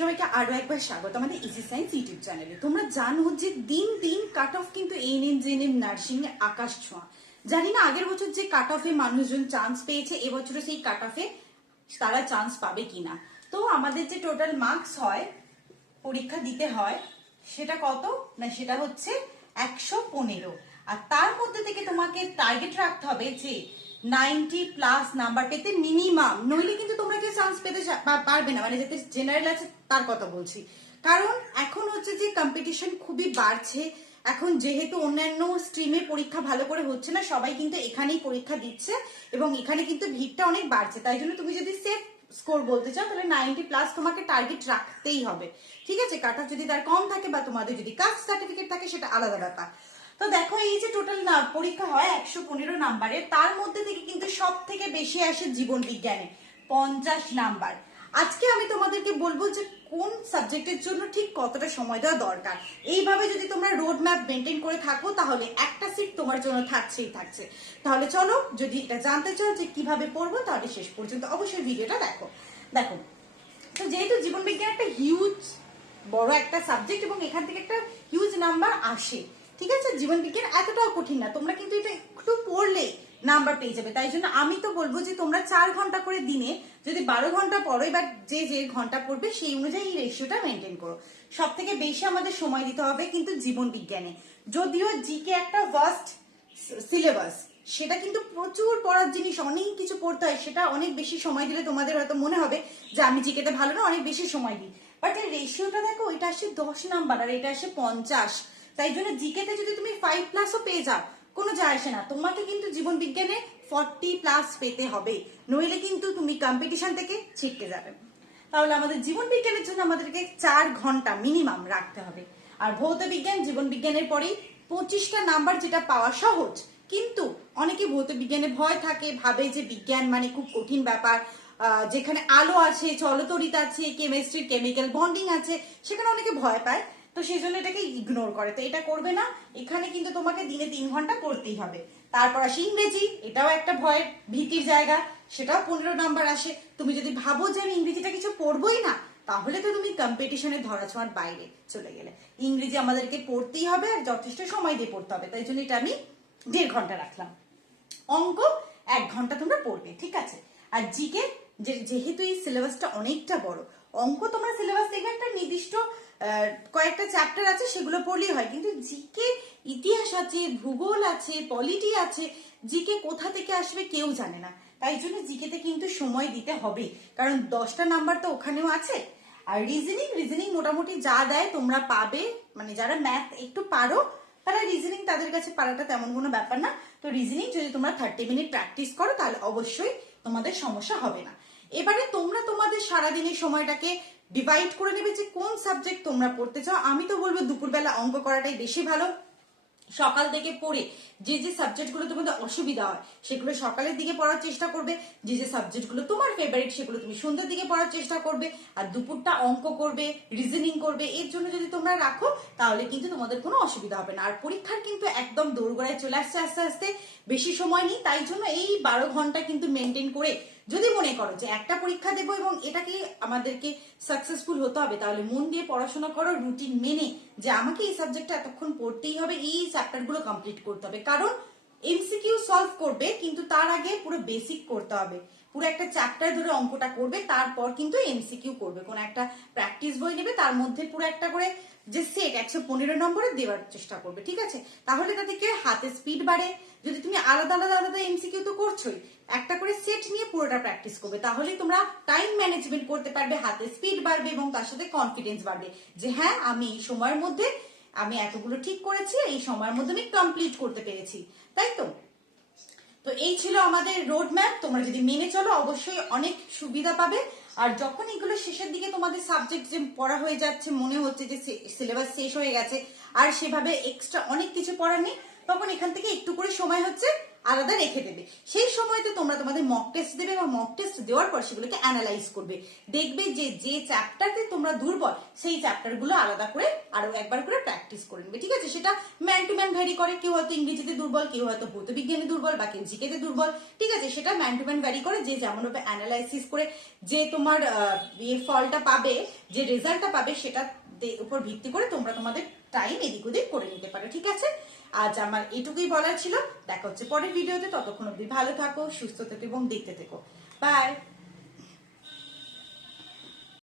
সবাইকে আরো একবার স্বাগত আমাদের ইজি সায়েন্স ইউটিউব চ্যানেলে। তোমরা জানো যে দিন দিন কাট অফ কিন্তু এএনএম জেএনএম নার্সিং এ আকাশ ছোঁয়া। জানি না আগের বছর যে কাট অফে মানুষজন চান্স পেয়েছে এবছরও সেই কাট অফে তারা চান্স পাবে কিনা। তো আমাদের যে টোটাল মার্কস হয় পরীক্ষা দিতে হয় সেটা কত না, সেটা হচ্ছে 115। আর তার মধ্যে থেকে তোমাকে টার্গেট রাখতে হবে যে 90+ নাম্বার পেতে মিনিমাম, নইলে কিন্তু তোমরা কেউ চান্স পেতে পারবে না। মানে যাতে জেনারেল আছে তার কথা বলছি, কারণ এখন হচ্ছে যে কম্পিটিশন খুবই বাড়ছে। এখন যেহেতু অন্যান্য স্ট্রিমে পরীক্ষা ভালো করে হচ্ছে না, সবাই কিন্তু এখানেই পরীক্ষা দিচ্ছে এবং এখানে কিন্তু ভিড়টা অনেক বাড়ছে। তাই জন্য তুমি যদি সেফ স্কোর বলতে চাও তাহলে 90+ তোমাকে টার্গেট রাখতেই হবে, ঠিক আছে। কাট অফ যদি তার কম থাকে বা তোমাদের যদি কাস্ট সার্টিফিকেট থাকে সেটা আলাদা ব্যাপার। তো দেখো এই যে টোটাল পরীক্ষা হয় 115 নাম্বারের, তার মধ্যে থেকে কিন্তু সব থেকে বেশি আসে জীবন বিজ্ঞানে 50 নাম্বার। আজকে আমি তোমাদেরকে বলবো যে কোন সাবজেক্টের জন্য ঠিক কতটা সময় দেওয়া দরকার। এইভাবে যদি তোমরা রোড ম্যাপ মেনটেন করে থাকো তাহলে একটা সিট তোমার জন্য থাকছেই থাকছে। তাহলে চলো, যদি এটা জানতে চাও যে কিভাবে পড়বো তাহলে শেষ পর্যন্ত অবশ্যই ভিডিওটা দেখো। তো যেহেতু জীবন বিজ্ঞান একটা হিউজ বড় একটা সাবজেক্ট এবং এখান থেকে একটা হিউজ নাম্বার আসে, ঠিক আছে। জীবন বিজ্ঞান এতটাও কঠিন না, তোমরা কিন্তু এটা একটু পড়লেই নাম্বার পেয়ে যাবে। তাই জন্য আমি তো বলবো যে তোমরা 4 ঘন্টা করে দিনে যদি 12 ঘন্টা পড়ো, এবার যে যে ঘন্টা পড়বে সেই অনুযায়ী এই রেশিওটা মেনটেন করো। সব থেকে বেশি আমাদের সময় দিতে হবে কিন্তু জীবন বিজ্ঞানে। যদিও জিকে একটা ভাস্ট সিলেবাস, সেটা কিন্তু প্রচুর পড়ার জিনিস, অনেক কিছু পড়তে হয়, সেটা অনেক বেশি সময় দিলে তোমাদের হয়তো মনে হবে যে আমি জিকেতে ভালো না, অনেক বেশি সময় দিই। বাট এর রেশিওটা দেখো, এটা আসে 10 নাম্বার আর এটা আসে 50। তাই জন্য জিকেতে যদি তুমি 5+ পেয়ে যাও কোনো যায় আসে না, তোমাকে কিন্তু জীবন বিজ্ঞানে 40+ পেতে হবে, নইলে কিন্তু তুমি কম্পিটিশন থেকে ছিটকে যাবে। তাহলে আমাদের জীবন বিজ্ঞানের জন্য আমাদেরকে 4 ঘন্টা মিনিমাম রাখতে হবে। আর ভৌত বিজ্ঞান জীবন বিজ্ঞানের পরেই 25টা নাম্বার, যেটা পাওয়া সহজ। কিন্তু অনেকে ভৌত বিজ্ঞানে ভয় থাকে, ভাবে যে বিজ্ঞান মানে খুব কঠিন ব্যাপার, যেখানে আলো আছে, চলতরিত আছে, কেমিস্ট্রি কেমিক্যাল বন্ডিং আছে, সেখানে অনেকে ভয় পায়। তো সেই জন্য এটাকে ইগনোর করে। তো এটা করবে না, এখানে কিন্তু তোমাকে দিনে 3 ঘন্টা পড়তেই হবে। তারপর আসে ইংরেজি, এটাও একটা ভয়ের ভীতির জায়গা, সেটাও 15 নাম্বার আসে। তুমি যদি ভাবো যে আমি ইংরেজিটা কিছু পড়বোই না, তাহলে তো তুমি কম্পিটিশনের ধরাছোঁয়ার বাইরে চলে গেলে। ইংরেজি আমাদেরকে পড়তেই হবে আর যথেষ্ট সময় দিয়ে পড়তে হবে, তাই জন্য এটা আমি 1.5 ঘন্টা রাখলাম। অঙ্ক 1 ঘন্টা তোমরা পড়বে, ঠিক আছে। আর জিকে যেহেতু এই সিলেবাসটা অনেকটা বড়, অঙ্ক তোমরা সিলেবাস দেখবে একটা নির্দিষ্ট কয়েকটা চ্যাপ্টার আছে সেগুলো পড়লেই হয়, কিন্তু জিকে ইতিহাস আছে, ভূগোল আছে, পলিটি আছে, জিকে কোথা থেকে আসবে কেউ জানে না। তাই জন্য জিকেতে কিন্তু সময় দিতে হবে, কারণ 10টা নাম্বার তো ওখানেও আছে। আর রিজনিং মোটামুটি যা দেয় তোমরা পাবে, মানে যারা ম্যাথ একটু পারো তারা রিজনিং, তাদের কাছে পারাটা তেমন কোনো ব্যাপার না। তো রিজনিং যদি তোমরা 30 মিনিট প্র্যাকটিস করো তাহলে অবশ্যই তোমাদের সমস্যা হবে না। এবারে তোমরা তোমাদের সারাদিনের সময়টাকে ডিভাইড করে নেবে যে কোন সাবজেক্ট তোমরা পড়তে চাও। আমি তো বলবো দুপুরবেলা অঙ্ক করাটাই বেশি ভালো। সকাল থেকে পড়ে যে যে সাবজেক্টগুলো তোমাদের অসুবিধা হয় সেগুলো সকালের দিকে পড়ার চেষ্টা করবে, যে যে সাবজেক্টগুলো তোমার ফেভারিট সেগুলো তুমি সন্ধ্যের দিকে পড়ার চেষ্টা করবে, আর দুপুরটা অঙ্ক করবে, রিজনিং করবে। এর জন্য যদি তোমরা রাখো তাহলে কিন্তু তোমাদের কোনো অসুবিধা হবে না। আর পরীক্ষার কিন্তু একদম দোরগোড়ায় চলে আসছে আস্তে আস্তে, বেশি সময় নেই। তাই জন্য এই 12 ঘন্টা কিন্তু মেনটেন করে যদি মনে করো যে একটা পরীক্ষা দেবো এবং এটাকে আমাদেরকে সাকসেসফুল হতে হবে, তাহলে মন দিয়ে পড়াশোনা করো, রুটিন মেনে, যে আমাকে এই সাবজেক্টটা এতক্ষণ পড়তেই হবে, এই চ্যাপ্টারগুলো কমপ্লিট করতে হবে। কারণ এমসিকিউ সলভ করবে, কিন্তু তার আগে পুরো বেসিক করতে হবে। পুরো একটা চ্যাপ্টার ধরে অঙ্কটা করবে, তারপর কিন্তু এমসিকিউ করবে। কোন একটা প্র্যাকটিস বই নেবে, তার মধ্যে পুরো একটা করে যে সেট 115 নম্বরে দেওয়ার চেষ্টা করবে, ঠিক আছে। তাহলে তাতে কি হাতে স্পিড বাড়ে। যদি তুমি আলাদা আলাদা আলাদা এমসিকিউ তো করছোই, একটা করে সেট নিয়ে পুরোটা প্র্যাকটিস করবে, তাহলেই তোমরা টাইম ম্যানেজমেন্ট করতে পারবে, হাতে স্পিড বাড়বে এবং তার সাথে কনফিডেন্স বাড়বে যে হ্যাঁ আমি এই সময়ের মধ্যে আমি এতগুলো ঠিক করেছি, এই সময়ের মধ্যে আমি কমপ্লিট করতে পেরেছি, তাই তো। তো এই ছিল আমাদের রোড ম্যাপ, তোমরা যদি মেনে চলো অবশ্যই অনেক সুবিধা পাবে। আর যখন এগুলো শেষের দিকে তোমাদের সাবজেক্ট যে পড়া হয়ে যাচ্ছে, মনে হচ্ছে যে সিলেবাস শেষ হয়ে গেছে আর সেভাবে এক্সট্রা অনেক কিছু পড়ার নেই, তখন এখান থেকে একটু করে সময় হচ্ছে আলাদা রেখে দেবে। সেই সময়তে তোমরা তোমাদের মক টেস্ট দেবে এবং মক টেস্ট দেওয়ার পর সেগুলোকে অ্যানালাইজ করবে, দেখবে যে যে চ্যাপ্টারতে তোমরা দুর্বল সেই চ্যাপ্টার গুলো আলাদা করে আরো একবার করে প্র্যাকটিস করে নেবে, ঠিক আছে? সেটা ম্যান টু ম্যান ভ্যারি করে, কেউ হয়তো ইংরেজিতে দুর্বল, কেউ হয়তো ভৌত বিজ্ঞানে দুর্বল, বা কেউ জিকেতে দুর্বল, ঠিক আছে? সেটা ম্যান টু ম্যান ভ্যারি করে, যে যেমন ভাবে অ্যানালাইসিস করে যে তোমার ফলটা পাবে, যে রেজাল্টটা পাবে, সেটা উপর ভিত্তি করে তোমরা তোমাদের টাইম এদিক ওদিক করে নিতে পারো, ঠিক আছে? আজ আমার এটুকুই বলার ছিল। দেখা হচ্ছে পরের ভিডিওতে, ততক্ষণ অব্দি ভালো থাকো, সুস্থ থেকো এবং দেখতে থেকো। বাই।